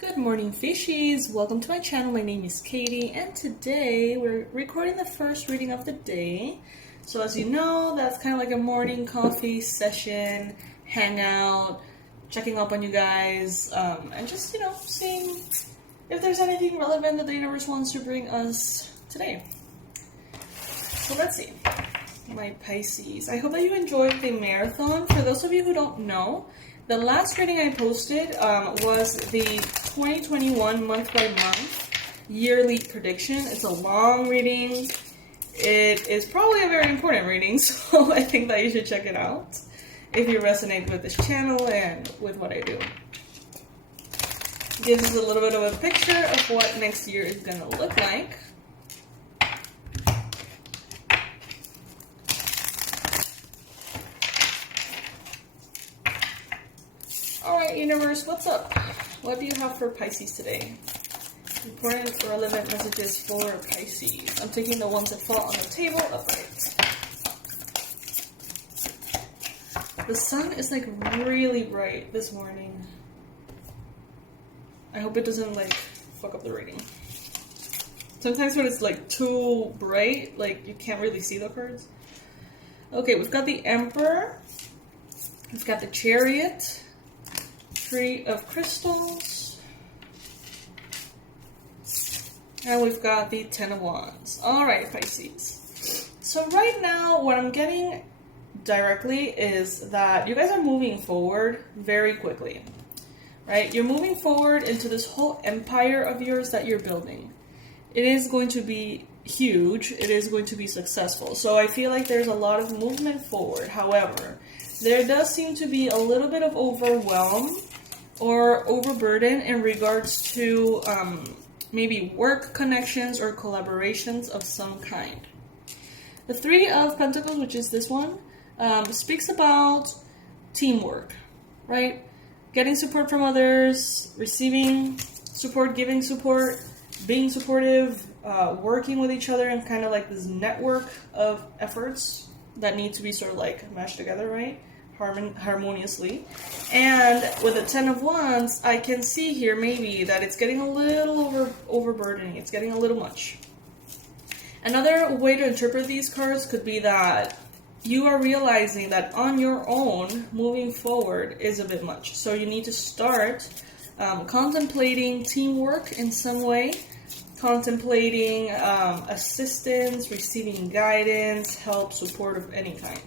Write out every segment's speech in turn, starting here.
Good morning, fishies! Welcome to my channel. My name is Katie, and today we're recording the first reading of the day. So as you know, that's kind of like a morning coffee session, hangout, checking up on you guys, and just, seeing if there's anything relevant that the universe wants to bring us today. So let's see. My Pisces. I hope that you enjoyed the marathon. For those of you who don't know, the last reading I posted was the 2021 month-by-month yearly prediction. It's a long reading. It is probably a very important reading, so I think that you should check it out if you resonate with this channel and with what I do. It gives us a little bit of a picture of what next year is going to look like. Alright, universe, what's up? What do you have for Pisces today? Important, relevant messages for Pisces. I'm taking the ones that fall on the table upright. The sun is like really bright this morning. I hope it doesn't fuck up the reading. Sometimes when it's too bright, you can't really see the cards. Okay, we've got the Emperor. We've got the Chariot. Three of Crystals, and we've got the Ten of Wands. Alright, Pisces. So right now, what I'm getting directly is that you guys are moving forward very quickly, right? You're moving forward into this whole empire of yours that you're building. It is going to be huge. It is going to be successful. So I feel like there's a lot of movement forward. However, there does seem to be a little bit of overwhelm or overburden in regards to maybe work connections or collaborations of some kind. The Three of Pentacles, which is this one, speaks about teamwork, right? Getting support from others, receiving support, giving support, being supportive, working with each other, and kind of like this network of efforts that need to be sort of meshed together, right? Harmoniously. And with the Ten of Wands, I can see here maybe that it's getting a little overburdening. It's getting a little much. Another way to interpret these cards could be that you are realizing that on your own, moving forward is a bit much. So you need to start contemplating teamwork in some way, contemplating assistance, receiving guidance, help, support of any kind.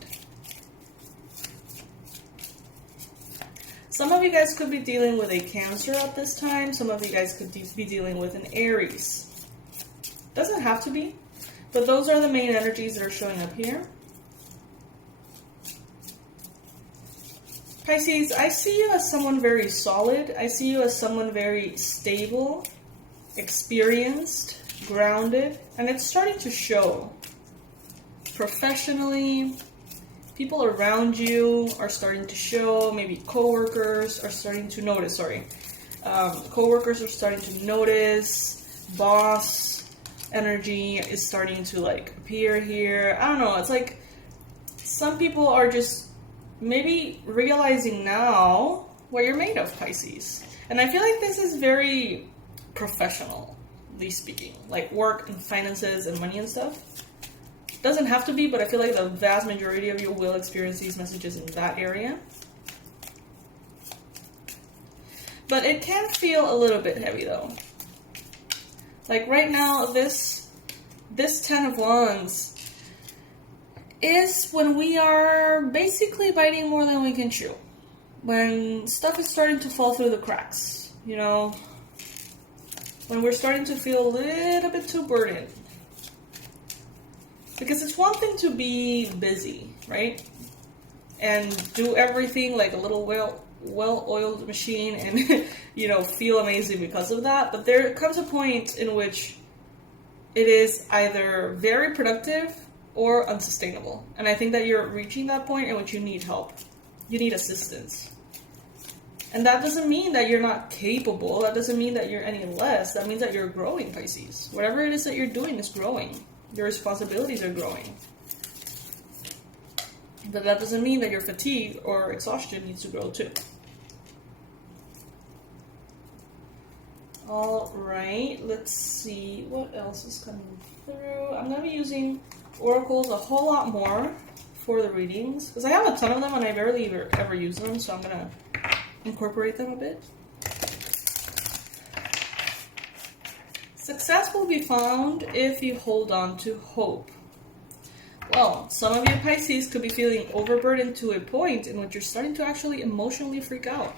Some of you guys could be dealing with a Cancer at this time. Some of you guys could be dealing with an Aries. Doesn't have to be, but those are the main energies that are showing up here. Pisces, I see you as someone very solid. I see you as someone very stable, experienced, grounded, and it's starting to show. Professionally, people around you are starting to show. Maybe coworkers are starting to notice, coworkers are starting to notice. Boss energy is starting to appear here. I don't know, it's like some people are just maybe realizing now what you're made of, Pisces. And I feel like this is very professionally speaking, work and finances and money and stuff. Doesn't have to be, but I feel like the vast majority of you will experience these messages in that area. But it can feel a little bit heavy though. Right now, this Ten of Wands is when we are basically biting more than we can chew. When stuff is starting to fall through the cracks, when we're starting to feel a little bit too burdened. Because it's one thing to be busy, right? And do everything like a little well-oiled machine and, feel amazing because of that. But there comes a point in which it is either very productive or unsustainable. And I think that you're reaching that point in which you need help. You need assistance. And that doesn't mean that you're not capable. That doesn't mean that you're any less. That means that you're growing, Pisces. Whatever it is that you're doing is growing. Your responsibilities are growing. But that doesn't mean that your fatigue or exhaustion needs to grow too. All right, let's see what else is coming through. I'm going to be using oracles a whole lot more for the readings because I have a ton of them and I barely ever use them, so I'm going to incorporate them a bit. Success will be found if you hold on to hope. Well, some of you Pisces could be feeling overburdened to a point in which you're starting to actually emotionally freak out.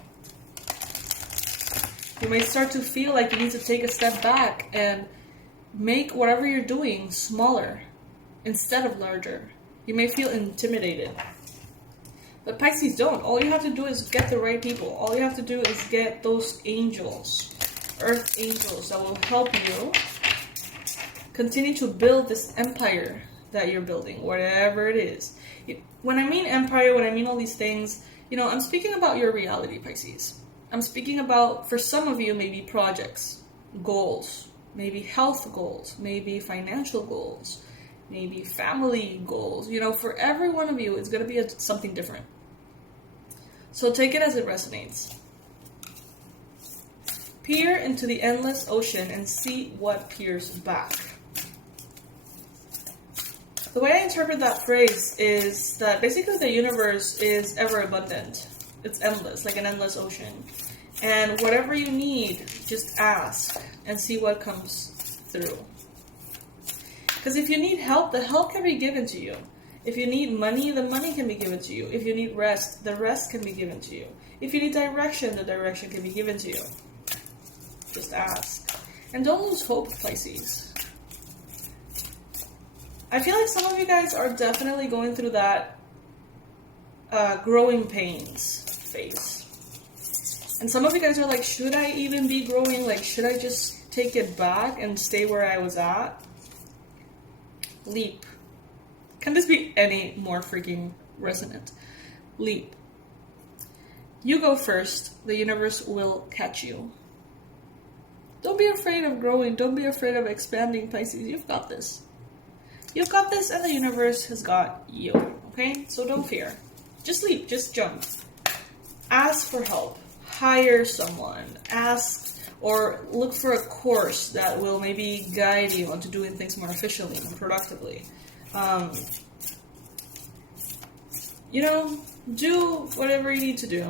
You may start to feel like you need to take a step back and make whatever you're doing smaller instead of larger. You may feel intimidated. But Pisces don't. All you have to do is get the right people. All you have to do is get those angels, earth angels, that will help you continue to build this empire that you're building, whatever it is. When I mean empire, when I mean all these things, I'm speaking about your reality, Pisces. I'm speaking about, for some of you, maybe projects, goals, maybe health goals, maybe financial goals, maybe family goals. For every one of you, it's going to be something different. So take it as it resonates. Peer into the endless ocean and see what peers back. The way I interpret that phrase is that basically the universe is ever abundant. It's endless, like an endless ocean. And whatever you need, just ask and see what comes through. Because if you need help, the help can be given to you. If you need money, the money can be given to you. If you need rest, the rest can be given to you. If you need direction, the direction can be given to you. Just ask. And don't lose hope, Pisces. I feel like some of you guys are definitely going through that growing pains phase. And some of you guys are like, should I even be growing? Like, should I just take it back and stay where I was at? Leap. Can this be any more freaking resonant? Leap. You go first. The universe will catch you. Don't be afraid of growing. Don't be afraid of expanding, Pisces. You've got this. You've got this, and the universe has got you. Okay? So don't fear. Just leap. Just jump. Ask for help. Hire someone. Ask or look for a course that will maybe guide you onto doing things more efficiently and productively. Do whatever you need to do.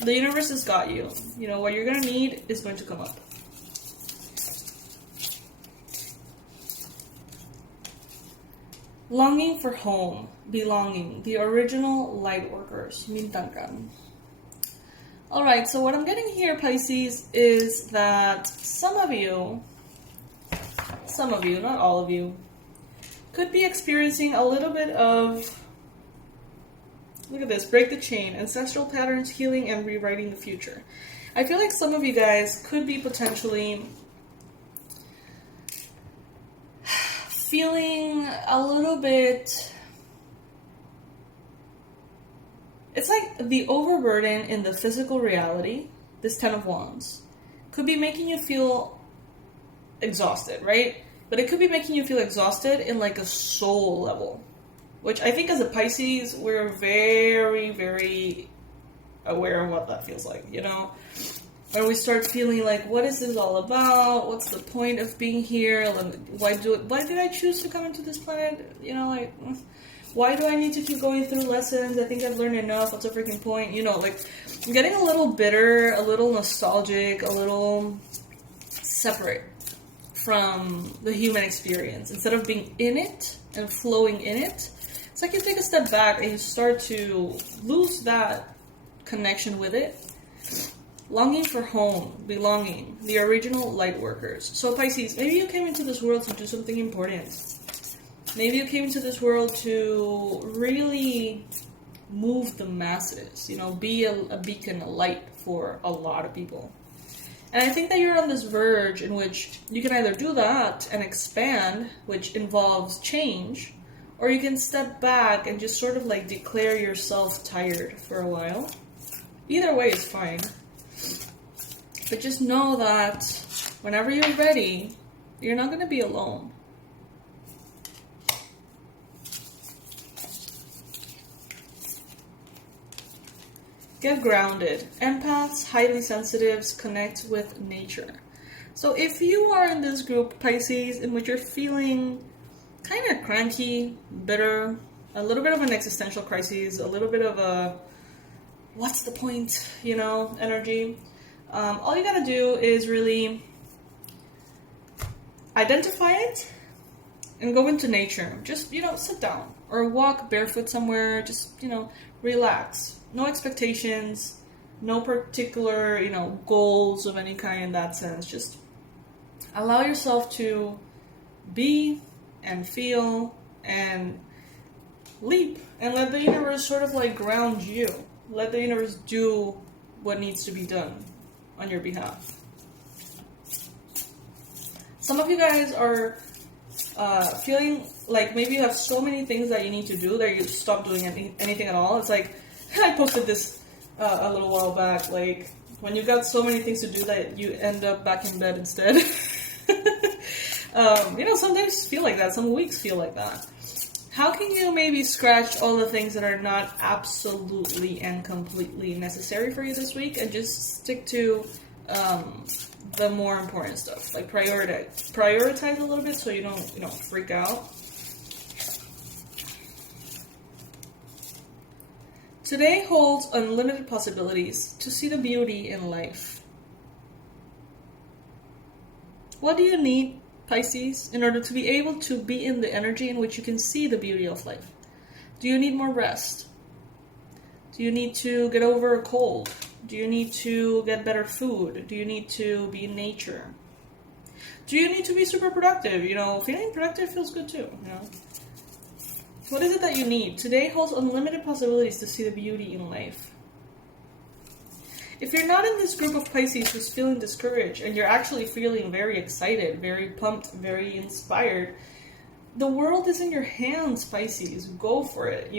The universe has got you. What you're going to need is going to come up. Longing for home, belonging, the original light workers, Mintankan. Alright, so what I'm getting here, Pisces, is that some of you, not all of you, could be experiencing a little bit of, look at this, break the chain, ancestral patterns, healing, and rewriting the future. I feel like some of you guys could be potentially feeling a little bit, it's like the overburden in the physical reality, this Ten of Wands, could be making you feel exhausted, right? But it could be making you feel exhausted in like a soul level, which I think as a Pisces, we're very, very aware of what that feels like, When we start feeling like, what is this all about? What's the point of being here? Why did I choose to come into this planet? Why do I need to keep going through lessons? I think I've learned enough. What's the freaking point? I'm getting a little bitter, a little nostalgic, a little separate from the human experience. Instead of being in it and flowing in it, it's like you take a step back and you start to lose that connection with it. Longing for home, belonging, the original light workers. So Pisces, maybe you came into this world to do something important. Maybe you came into this world to really move the masses, be a beacon, a light for a lot of people. And I think that you're on this verge in which you can either do that and expand, which involves change, or you can step back and just sort of like declare yourself tired for a while. Either way is fine. But just know that whenever you're ready, you're not going to be alone. Get grounded. Empaths, highly sensitives, connect with nature. So if you are in this group, Pisces, in which you're feeling kind of cranky, bitter, a little bit of an existential crisis, a little bit of a what's the point, energy, all you gotta do is really identify it and go into nature. Just, sit down or walk barefoot somewhere. Just, relax. No expectations, no particular, goals of any kind in that sense. Just allow yourself to be and feel and leap and let the universe sort of like ground you. Let the universe do what needs to be done on your behalf. Some of you guys are feeling like maybe you have so many things that you need to do that you stop doing anything at all. It's like, I posted this a little while back, like when you got so many things to do that you end up back in bed instead. Some days feel like that, some weeks feel like that. How can you maybe scratch all the things that are not absolutely and completely necessary for you this week and just stick to the more important stuff? Like prioritize a little bit so you don't freak out. Today holds unlimited possibilities to see the beauty in life. What do you need, Pisces, in order to be able to be in the energy in which you can see the beauty of life? Do you need more rest? Do you need to get over a cold? Do you need to get better food? Do you need to be in nature? Do you need to be super productive? Feeling productive feels good too, What is it that you need? Today holds unlimited possibilities to see the beauty in life. If you're not in this group of Pisces who's feeling discouraged and you're actually feeling very excited, very pumped, very inspired, the world is in your hands, Pisces. Go for it,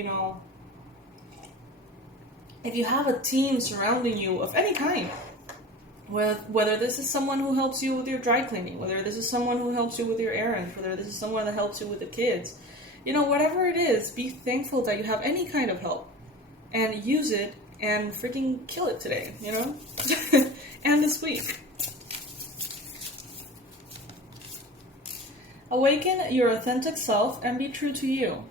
If you have a team surrounding you of any kind, whether this is someone who helps you with your dry cleaning, whether this is someone who helps you with your errands, whether this is someone that helps you with the kids, whatever it is, be thankful that you have any kind of help and use it and freaking kill it today, and this week. Awaken your authentic self and be true to you.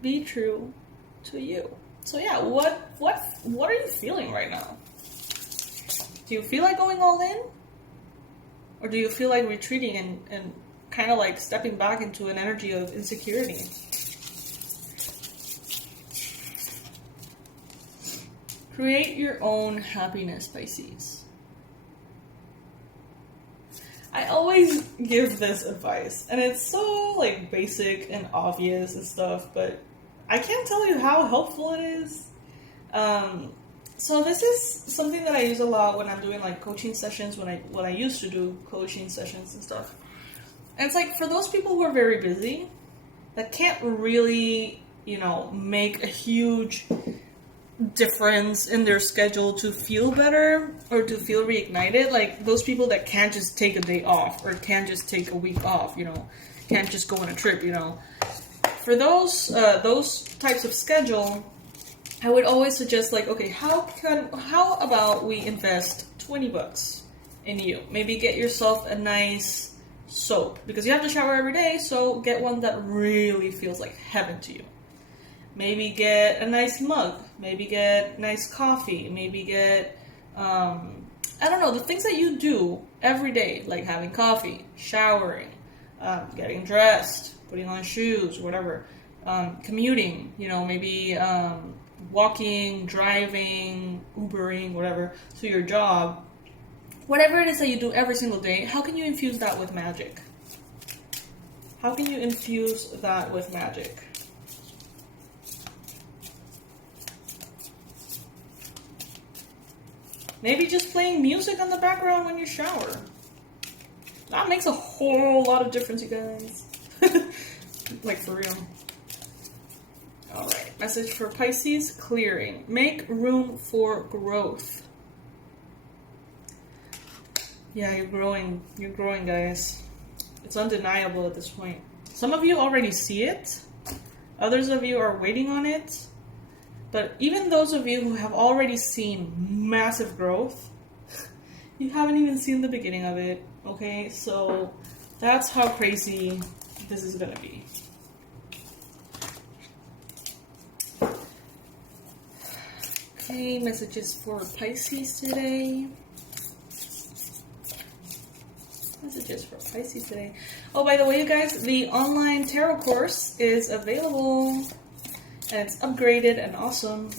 Be true to you. So yeah, what are you feeling right now? Do you feel like going all in? Or do you feel like retreating and kind of like stepping back into an energy of insecurity? Create your own happiness, Pisces. I always give this advice, and it's so like basic and obvious and stuff, but I can't tell you how helpful it is. So this is something that I use a lot when I'm doing like coaching sessions, when I used to do coaching sessions and stuff. And it's like for those people who are very busy, that can't really, make a huge difference in their schedule to feel better or to feel reignited, like those people that can't just take a day off or can't just take a week off, can't just go on a trip, For those types of schedule, I would always suggest like, okay, how about we invest $20 in you? Maybe get yourself a nice soap because you have to shower every day, so get one that really feels like heaven to you. Maybe get a nice mug. Maybe get nice coffee. Maybe get, the things that you do every day, like having coffee, showering, getting dressed, putting on shoes, whatever, commuting, maybe walking, driving, Ubering, whatever, to your job. Whatever it is that you do every single day, how can you infuse that with magic? How can you infuse that with magic? Maybe just playing music on the background when you shower. That makes a whole lot of difference, you guys. Like, for real. Alright, message for Pisces, clearing. Make room for growth. Yeah, you're growing. You're growing, guys. It's undeniable at this point. Some of you already see it. Others of you are waiting on it. But even those of you who have already seen massive growth, You haven't even seen the beginning of it, okay? So that's how crazy this is gonna be. Okay, messages for Pisces today. Messages for Pisces today. Oh, by the way, you guys, the online tarot course is available, and it's upgraded and awesome.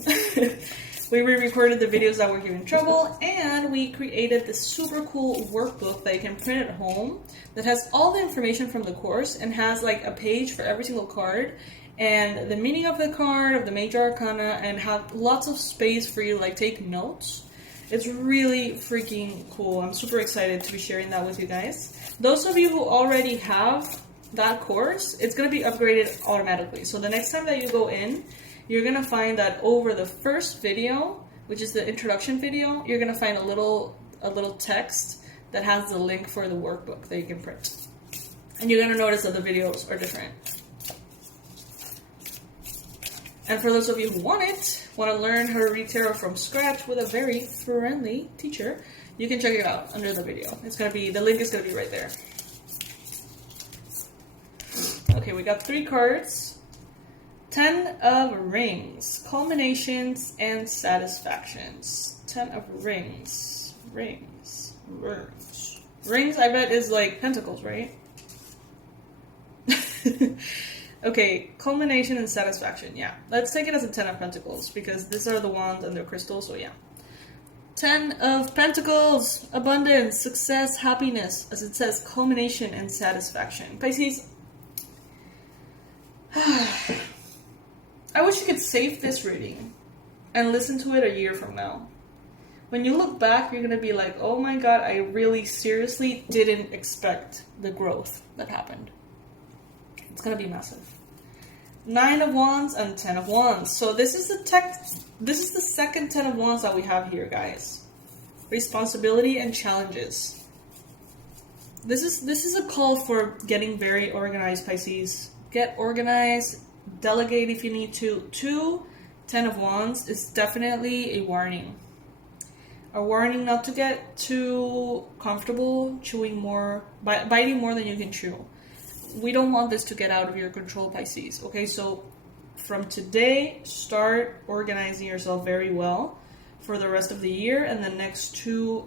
We re-recorded the videos that were giving trouble, and we created this super cool workbook that you can print at home that has all the information from the course and has like a page for every single card and the meaning of the card, of the major arcana, and have lots of space for you to like take notes. It's really freaking cool. I'm super excited to be sharing that with you guys. Those of you who already have that course, it's going to be upgraded automatically. So the next time that you go in, you're going to find that over the first video, which is the introduction video, you're going to find a little text that has the link for the workbook that you can print. And you're going to notice that the videos are different. And for those of you who want to learn how to read tarot from scratch with a very friendly teacher, you can check it out under the video. The link is going to be right there. Okay, we got 3 cards. 10 of Rings, culminations and satisfactions. 10 of Rings, rings, I bet is like pentacles, right? Okay, culmination and satisfaction, yeah. Let's take it as a 10 of Pentacles, because these are the wands and they're crystals, so yeah. 10 of Pentacles, abundance, success, happiness, as it says, culmination and satisfaction. Pisces, I wish you could save this reading and listen to it a year from now. When you look back, you're going to be like, oh my god, I really seriously didn't expect the growth that happened. It's going to be massive. 9 of Wands and 10 of Wands. So this is the second 10 of Wands that we have here, guys. Responsibility and challenges. This is a call for getting very organized, Pisces. Get organized, delegate if you need to. 10 of Wands is definitely a warning. A warning not to get too comfortable chewing more, biting more than you can chew. We don't want this to get out of your control, Pisces. Okay, so from today, start organizing yourself very well for the rest of the year and the next 2,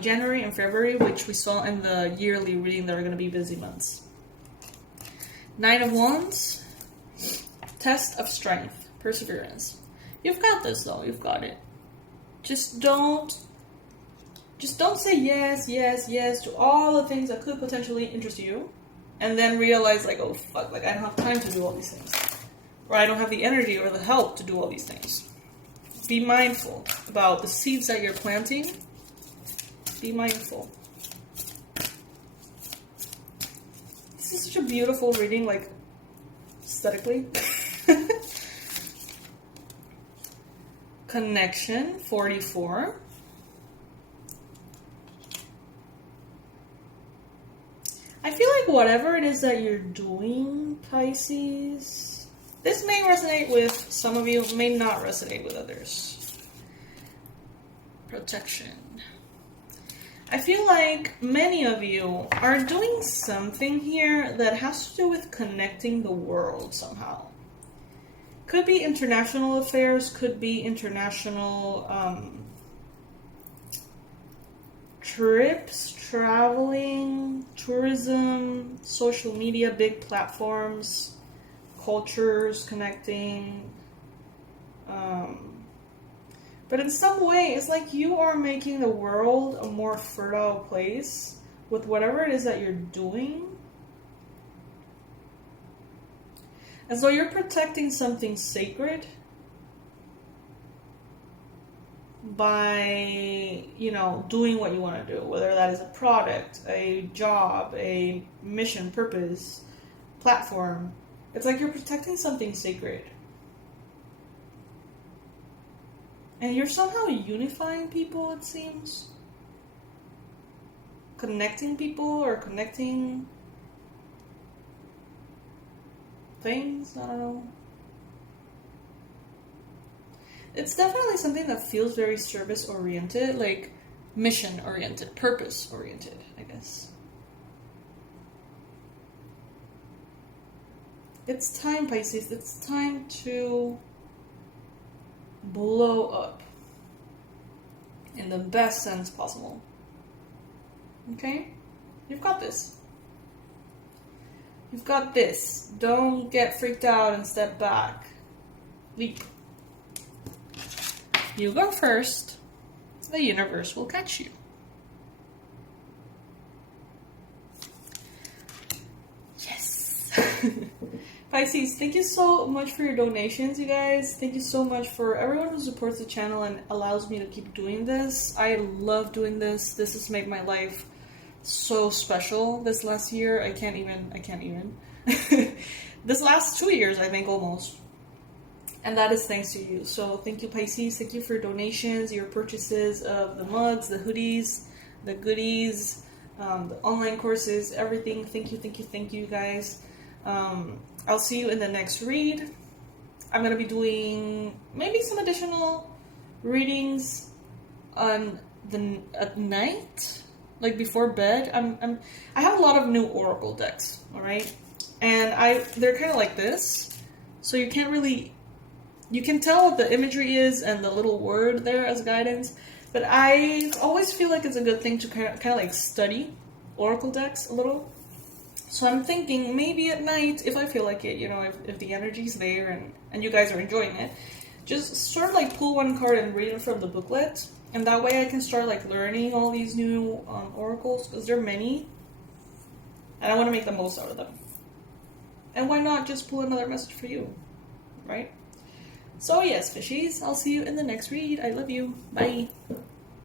January and February, which we saw in the yearly reading, that are going to be busy months. 9 of Wands, test of strength, perseverance. You've got this, though. You've got it. Just don't say yes to all the things that could potentially interest you, and then realize, like, oh fuck, like I don't have time to do all these things, or I don't have the energy or the help to do all these things. Be mindful about the seeds that you're planting. Be mindful. This is such a beautiful reading, like, aesthetically. Connection, 44. I feel like whatever it is that you're doing, Pisces, this may resonate with some of you, may not resonate with others. Protection. I feel like many of you are doing something here that has to do with connecting the world somehow. Could be international affairs, could be international trips, traveling, tourism, social media, big platforms, cultures connecting. But in some way, it's like you are making the world a more fertile place with whatever it is that you're doing. And so you're protecting something sacred by, doing what you want to do, whether that is a product, a job, a mission, purpose, platform. It's like you're protecting something sacred. And you're somehow unifying people, it seems. Connecting people or connecting things, I don't know. It's definitely something that feels very service-oriented. Like, mission-oriented, purpose-oriented, I guess. It's time, Pisces. It's time to blow up in the best sense possible. Okay? You've got this. You've got this. Don't get freaked out and step back. Leap. You go first. The universe will catch you. Yes. Pisces, thank you so much for your donations, you guys. Thank you so much for everyone who supports the channel and allows me to keep doing this. I love doing this. This has made my life so special this last year. I can't even. This last 2 years, I think, almost. And that is thanks to you. So thank you, Pisces. Thank you for donations, your purchases of the mugs, the hoodies, the goodies, the online courses, everything. Thank you, guys. I'll see you in the next read. I'm going to be doing maybe some additional readings at night, like before bed. I have a lot of new oracle decks, all right? And they're kind of like this. So you can tell what the imagery is and the little word there as guidance. But I always feel like it's a good thing to kind of like study oracle decks a little. So I'm thinking maybe at night, if I feel like it, if the energy's there and you guys are enjoying it, just sort of like pull one card and read it from the booklet. And that way I can start like learning all these new oracles, because there are many. And I want to make the most out of them. And why not just pull another message for you, right? So yes, fishies, I'll see you in the next read. I love you. Bye.